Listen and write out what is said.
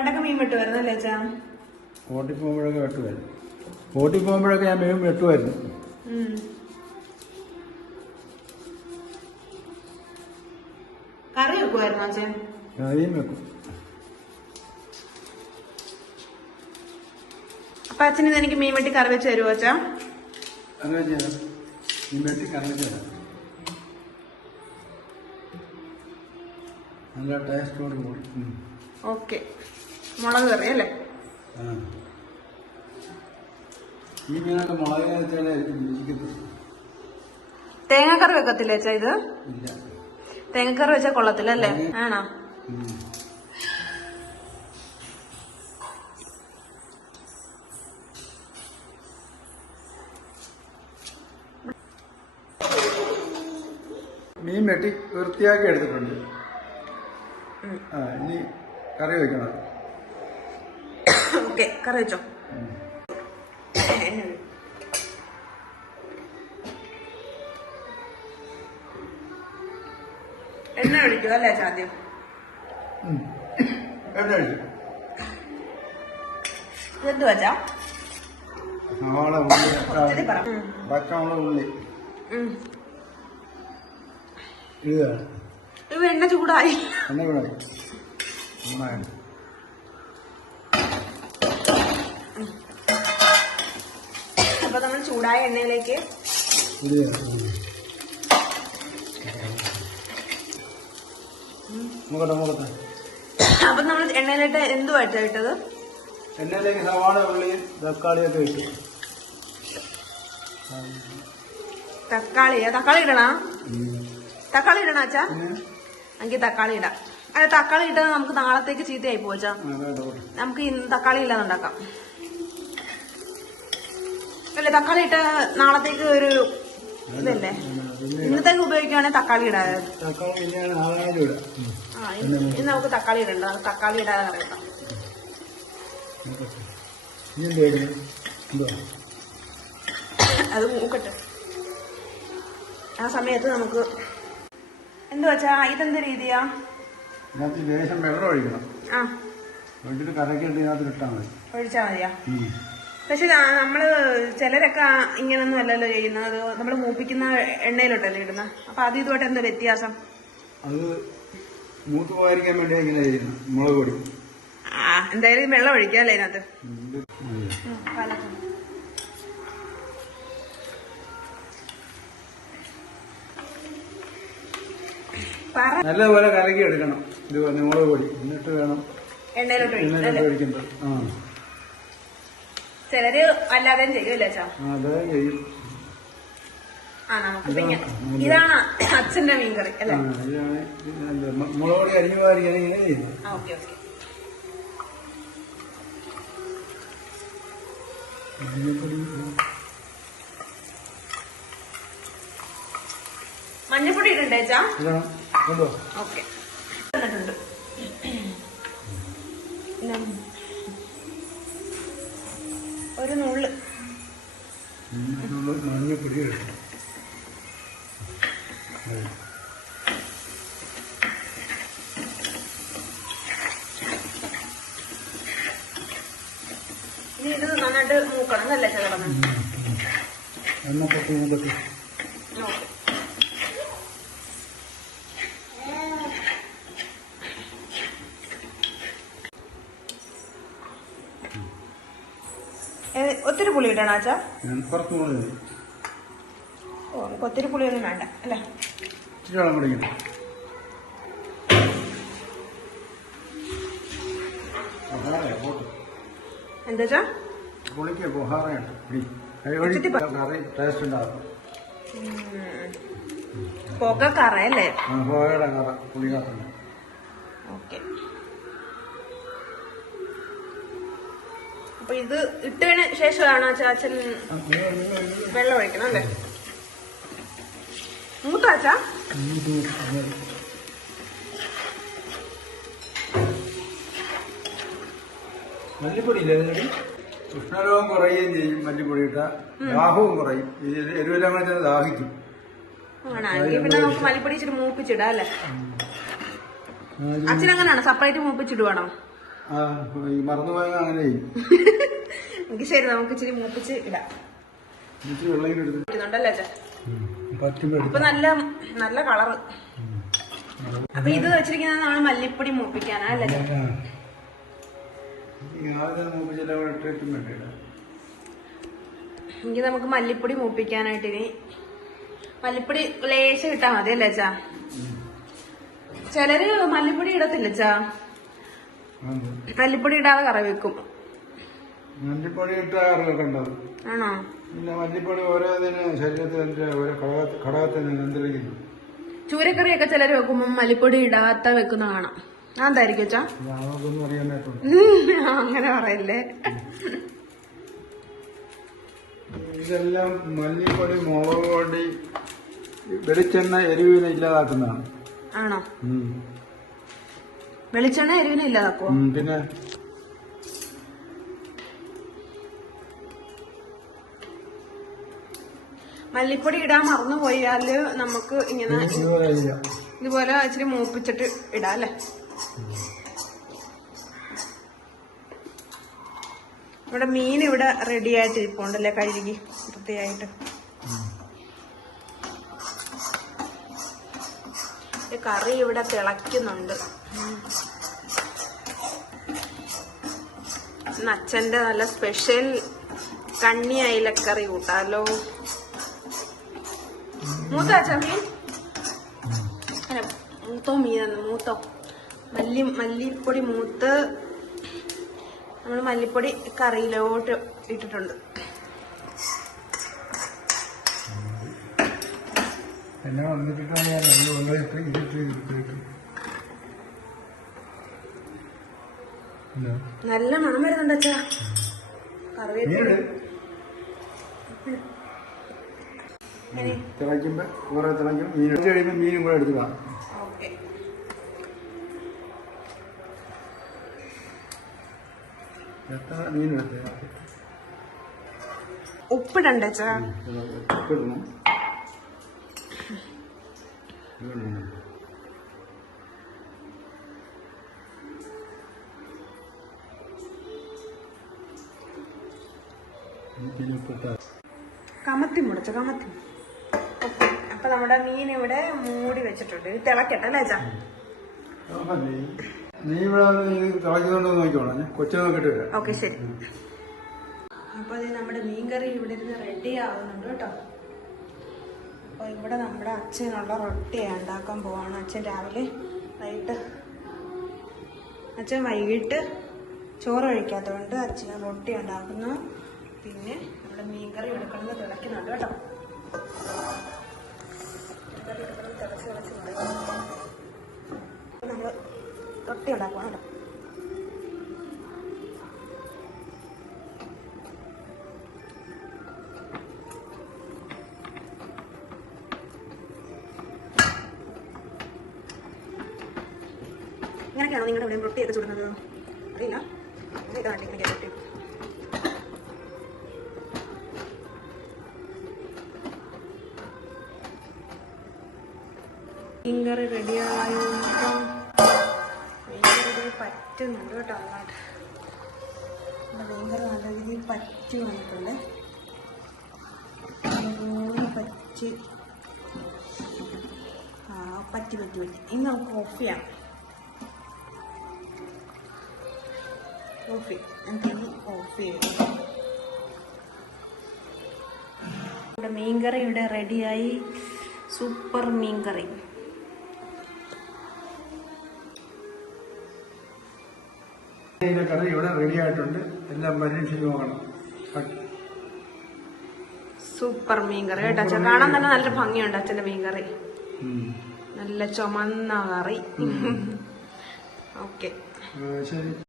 പണ്ടൊക്കെ മീൻ വെട്ടുമായിരുന്നു അല്ലേ അച്ഛാ? ബോട്ടിൽ പോകുമ്പോഴൊക്കെ വെട്ടുമായിരുന്നു. ബോട്ടിൽ പോകുമ്പോഴൊക്കെ ഞാൻ മീൻ വെട്ടുമായിരുന്നു. കറി വെക്കുമായിരുന്നു അച്ഛൻ? കറിയും വെക്കും. അപ്പൊ അച്ഛൻ ഇത് എനിക്ക് മീൻ വെട്ടി കറി വെച്ച് തരുമോ അച്ഛാ? അങ്ങനെ ചെയ്യാം. മീൻ വെട്ടി കറി വെച്ച് തരാം. നല്ല ടേസ്റ്റോട് കൂടി. ഓക്കെ. മുളക് കറി അല്ലേ? ഈ മീനൊക്കെ മുളക് രുചിക്കുന്നത്. തേങ്ങാക്കറി വെക്കത്തില്ലേ അച്ഛാ ഇത്? ഇല്ല, തേങ്ങാക്കറി വെച്ചാൽ കൊള്ളത്തില്ല അല്ലേ? ആണോ? മീൻ വെട്ടി വൃത്തിയാക്കി എടുത്തിട്ടുണ്ട്. ഇനി കറി വെക്കണം. ഓക്കെ, കറി വെച്ചോ. എണ്ണ ഒഴിക്കുക അല്ലേ ആദ്യം? എണ്ണ ഒഴിക്കും. ഇതെന്ത് വെച്ചാ? സവാള, ഉള്ളി, പച്ചമുളക്, ഉള്ളി ഇതാണ്. ഇവ എണ്ണ ചൂടായി. എണ്ണ ചൂടായി. അപ്പൊ നമ്മൾ ചൂടായ എണ്ണയിലേക്ക് അപ്പൊ നമ്മൾ എണ്ണയിലിട്ട് എന്തുവായിട്ടാ ഇട്ടത്? എണ്ണയിലേക്ക് സവാള, ഉള്ളി, തക്കാളിയൊക്കെ ഇട്ടു. തക്കാളി ഇടണ? തക്കാളി ഇടണ അച്ഛാ? എനിക്ക് തക്കാളി ഇടാം. അല്ല, തക്കാളി ഇട്ടത് നമുക്ക് നാളത്തേക്ക് ചീത്തയായി പോച്ചാ. നമുക്ക് ഇന്ന് തക്കാളി ഇല്ലാതെ ഉണ്ടാക്കാം അല്ലേ? തക്കാളി ഇട്ട നാളത്തേക്ക് ഒരു ഇതല്ലേ? ഇന്നത്തേക്ക് ഉപയോഗിക്കുകയാണെങ്കിൽ തക്കാളി ഇടാതെ. ഇന്ന് നമുക്ക് തക്കാളി ഇടണ്ട. തക്കാളി ഇടാതെ അറിയാം. അത് മൂക്കട്ടെ. ആ സമയത്ത് നമുക്ക് എന്ത് വെച്ചാ ഇതെന്ത് രീതിയാ? ലേശം വെള്ളം ഒഴിക്കണം. ഒഴിച്ചിട്ട് കറക്കിട്ട് ഇതിനകത്ത് ഇട്ടാൽ മതി. ഒഴിച്ചാ മതിയാ? പക്ഷെ നമ്മള് ചിലരൊക്കെ ഇങ്ങനൊന്നും അല്ലല്ലോ ചെയ്യുന്നത്. നമ്മള് മൂപ്പിക്കുന്ന എണ്ണയിലോട്ടല്ലേ ഇടുന്നത്. അപ്പൊ അത് ഇതുമായിട്ട് എന്താ വ്യത്യാസം? അത് മൂത്ത് പോയിരിക്കാൻ വേണ്ടി മുളക് പൊടി. എന്തായാലും വെള്ളം ഒഴിക്കാം അല്ലേ ഇതിനകത്ത്? നല്ലപോലെ കലക്കി എടുക്കണം. ഇതുപോലെ മുളക് പൊടി എന്നിട്ട് വേണം എണ്ണയിലോട്ട് ഒഴിക്കുന്നത്. ചിലര് അല്ലാതെയും ചെയ്യൂല്ലേ അച്ഛാ? അതെ, ചെയ്യും. നമുക്ക് ഇതാണ് അച്ഛന്റെ മീൻകറി അല്ലേ? മുളക് പൊടി അരിഞ്ഞു പോകാതിരിക്കാൻ ഇങ്ങനെ ചെയ്യും. Okay okay. മഞ്ഞപ്പൊടി ഇടണ്ടേ അച്ഛാ? ഓക്കെ. ഇട്ടിട്ടുണ്ട്. ഒരു നുള്ള് മഞ്ഞപ്പൊടി ഇടണം. ഇനി ഇത് നന്നായിട്ട് മൂക്കണം എന്നല്ലേ ചേർന്ന്? എണ്ണപ്പൊട്ടി ഓക്കെ. ഒത്തിരി പുളി ഇടണോ അച്ഛാ? കുറച്ച് മുളക്. ഒത്തിരി പുളിയൊന്നും വേണ്ട അല്ലേ? വെള്ളം കുടിക്കണം. എന്താ പുളിക്ക് ബൊഹാറയുണ്ട്. ടേസ്റ്റ് ഉണ്ടാകും. പുക കറ അല്ലേ? പുകയുടെ കറ പുളിക്കകത്തുണ്ട്. ഓക്കെ. അപ്പൊ ഇത് ഇട്ടതിന് ശേഷമാണ് അച്ഛൻ വെള്ളം ഒഴിക്കണം അല്ലേ? മൂത്താച്ചാ? മല്ലിപ്പൊടി ഇല്ലേ? ഉഷ്ണരോഗം കുറയുകയും ചെയ്യും. മല്ലിപ്പൊടി ഇട്ട ദാഹവും കുറയും. എരിവെല്ലാം കൂടെ ദാഹിക്കും. പിന്നെ നമുക്ക് മല്ലിപ്പൊടി ഇച്ചിരി മൂപ്പിച്ചിടാം അല്ലേ? അച്ഛൻ അങ്ങനെയാണോ? സെപ്പറേറ്റ് മൂപ്പിച്ചിടുവാണോ? ആ മറന്നുപോയാൽ അങ്ങനെ ചെയ്യും. എനിക്ക് ശരി, നമുക്ക് ഇച്ചിരി മൂപ്പിച്ച് ഇടാം. ഇച്ചിരി വെള്ളം എടുത്ത് ഇടുന്നുണ്ടല്ലേ അച്ഛാ? പറ്റുമ്പോ ഇപ്പൊ നല്ല നല്ല കളറ്. അപ്പൊ ഇത് വെച്ചിരിക്കുന്നത് നമ്മൾ മല്ലിപ്പൊടി മൂപ്പിക്കാനാ അല്ലേ? എങ്കിൽ നമുക്ക് മല്ലിപ്പൊടി മൂപ്പിക്കാനായിട്ട് ഇനി മല്ലിപ്പൊടി ലേശം ഇട്ടാ മതി അല്ലേ അച്ഛാ? ചിലര് മല്ലിപ്പൊടി ഇടത്തില്ല അച്ഛാ, മല്ലിപ്പൊടി ഇടാതെ കറി വെക്കും. മല്ലിപ്പൊടി ഇട്ടാ കറി വെക്കേണ്ടത് ആണോ? പിന്നെ മല്ലിപ്പൊടി ഓരോന്നിന് ശരീരത്തിന്റെ ഓരോ ഘടകത്തിന് നിയന്ത്രിക്കുന്നു. ചൂരക്കറിയൊക്കെ ചിലര് വെക്കുമ്പോ മല്ലിപ്പൊടി ഇടാത്ത വെക്കുന്ന കാണാം. അതായിരിക്കും അച്ഛാ? അതൊന്നും അറിയാനായിട്ടുണ്ട്. അങ്ങനെ പറയല്ലേ. ഇതെല്ലാം മല്ലിപ്പൊടി, മുളക് പൊടി, വെളിച്ചെണ്ണ എരിവിനെ ഇല്ലാതാക്കുന്നതാണ്. ആണോ? വെളിച്ചെണ്ണ എരിവിനെ ഇല്ലാതാക്കുവോ? പിന്നെ മല്ലിപ്പൊടി ഇടാൻ മറന്നുപോയാല് നമുക്ക് ഇങ്ങനെ ഇതുപോലെ ഇച്ചിരി മൂപ്പിച്ചിട്ട് ഇടാം അല്ലേ? ഇവിടെ മീൻ ഇവിടെ റെഡി ആയിട്ട് ഇരിപ്പുണ്ടല്ലേ, കഴുകി വൃത്തിയായിട്ട്. കറി ഇവിടെ തിളയ്ക്കുന്നുണ്ട്. അച്ഛന്റെ നല്ല സ്പെഷ്യൽ കണ്ണി അയിലക്കറി കൂട്ടാലോ. മൂത്ത അച്ഛൻ മീൻ അല്ല, മൂത്തോ മീനാണ്, മൂത്തോ മല്ലിപ്പൊടി മൂത്ത് നമ്മൾ മല്ലിപ്പൊടി കറിയിലോട്ട് ഇട്ടിട്ടുണ്ട്. നല്ല മണം വരുന്നുണ്ട് അച്ഛാ. കറിവേപ്പില തിളയ്ക്കുമ്പോ കുറെ തിളയ്ക്കും. മീൻ കഴിയുമ്പോ മീനും കൂടെ എടുത്ത് കാണും. എത്ര മീനെടുത്ത് ഉപ്പിടണ്ട അച്ഛാ? ഉപ്പിടണം. കമത്തി മുടച്ച കമത്തി. അപ്പൊ നമ്മുടെ മീൻ ഇവിടെ മൂടി വെച്ചിട്ടുണ്ട്. ഇത് തിളക്കട്ടെ അല്ലേ അച്ഛാ? നീ ഇവിടെ തിളക്കുന്നുണ്ടോ നോക്കിക്കോളാം, കൊച്ചു നോക്കിട്ട് വരാം. ഓക്കെ ശരി. അപ്പൊ അത് നമ്മുടെ മീൻകറി ഇവിടെ ഇരുന്ന് റെഡി ആവുന്നുണ്ട് കേട്ടോ. അപ്പൊ ഇവിടെ നമ്മുടെ അച്ഛനുള്ള റൊട്ടിയാണ് ഉണ്ടാക്കാൻ പോവാണ്. അച്ഛൻ രാവിലെ അച്ഛൻ വൈകിട്ട് ചോറ് കഴിക്കാത്തതുകൊണ്ട് അച്ഛന് റൊട്ടി ഉണ്ടാക്കുന്നു. പിന്നെ നമ്മുടെ മീൻകറി എടുക്കുന്നത് തിളയ്ക്കുന്നുണ്ട് കേട്ടോ. നമ്മള് റൊട്ടി ഉണ്ടാക്കണം കേട്ടോ. ഇങ്ങനെയൊക്കെയാണോ നിങ്ങളുടെ ഇവിടെ റൊട്ടിയൊക്കെ ചുടുന്നത്? അറിയില്ല. ഇതാണ് ഇങ്ങനെ റൊട്ടി. മീൻകറി റെഡിയായോ? മീൻകറി പറ്റുന്നുണ്ട് കേട്ടോ. മീൻകറി നല്ല രീതിയിൽ പറ്റി വന്നിട്ടുണ്ട്. നല്ലപോലെ പറ്റി പറ്റി. ഇനി നമുക്ക് ഓഫ് ചെയ്യാം. ഓഫ് ചെയ്യും. നമ്മുടെ മീൻകറി ഇവിടെ റെഡിയായി. സൂപ്പർ മീൻകറി. കറി ഇവിടെ റെഡി ആയിട്ടുണ്ട്. എല്ലാം പരീക്ഷിച്ച് നോക്കണം. സൂപ്പർ മീൻകറി കേട്ടോ അച്ഛൻ. കാണാൻ തന്നെ നല്ല ഭംഗിയുണ്ട് അച്ഛന്റെ മീൻകറി. നല്ല ചുമന്ന കറി. ഓക്കെ ശരി.